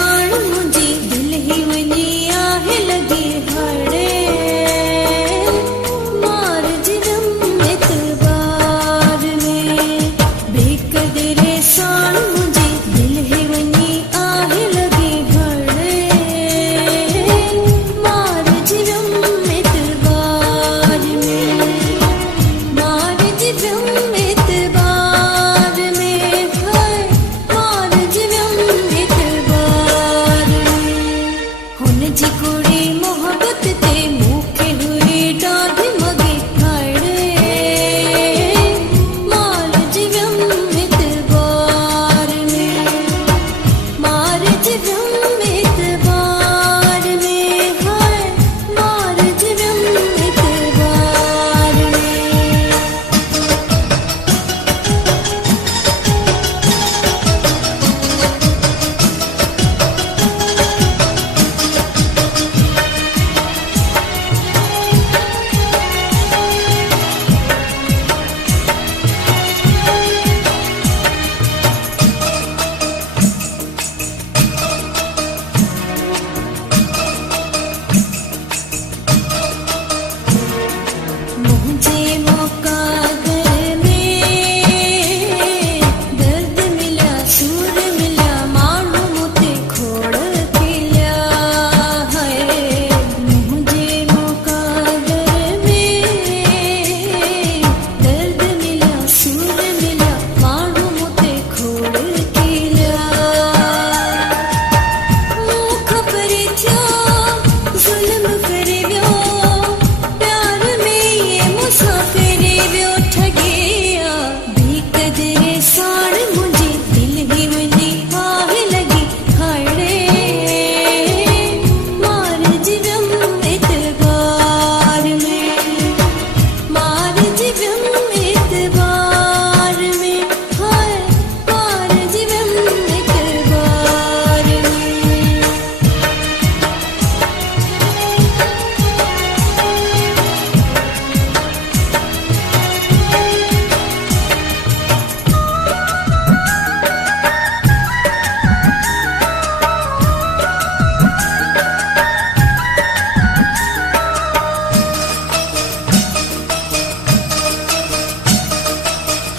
साण मुंहिंजी दिल ई वञी आहे लॻी हड़े मार जिरम एतबार में बेकदरे साण मुंहिंजी दिल ई वञी आहे लॻी हड़े मार जिरम एतबार में मार जिरम एतबार में मार जिरम एतबार में हुन जी कुड़ी मोहब्बत ते मूंखे हुई ॾाढी मॻी खड़े मार जिरम एतबार में मार जिरम एतबार में मार जिरम एतबार में मुझे मुक़द्दर में दर्द मिला सूर मिला माण्हू मूंखे खोड़ खिलिया है मुझे मुक़द्दर में दर्द मिला सूर मिला माण्हू मूंखे खोड़ खिलिया मूं ख़बर थियो ज़ुल्म करे वियो प्यार में ये मुसाफ़िर वियो ठॻिया बेकदरे साण मुंहिंजी दिल ई वञी आहे लॻी खड़े मार जिरम एतबार में मार जिरम एतबार में मार जिरम एतबार में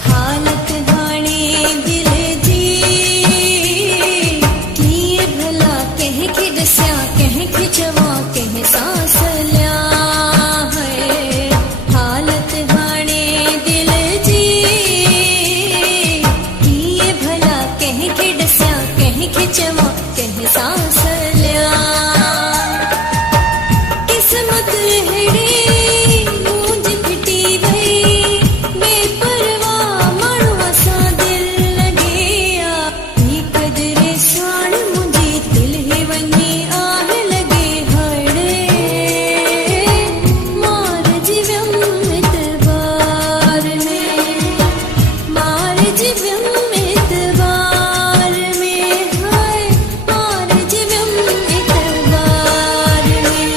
हालत हाणे दिल जी कीअं भला कंहिंखे ॾिसां कंहिंखे चवां कंहिं सां सलिया है हालत हाणे दिल जी कीअं भला कंहिंखे ॾिसां कंहिंखे चवां कंहिं सां सलिया किस्मत अहिड़ी मुंहिंजी फिटी वई बेपरवाह माण्हूअ सां दिल लॻिया बेकदरे साण मुंहिंजी दिल ई वञी आहे लॻी हड़े मार जिरम एतबार में मार जिरम एतबार में मार जिरम एतबार में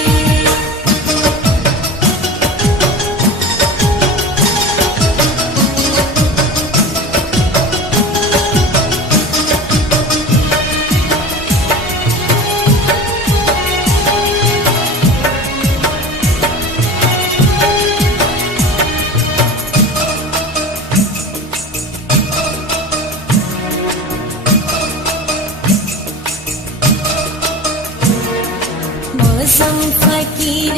मौसम फकीर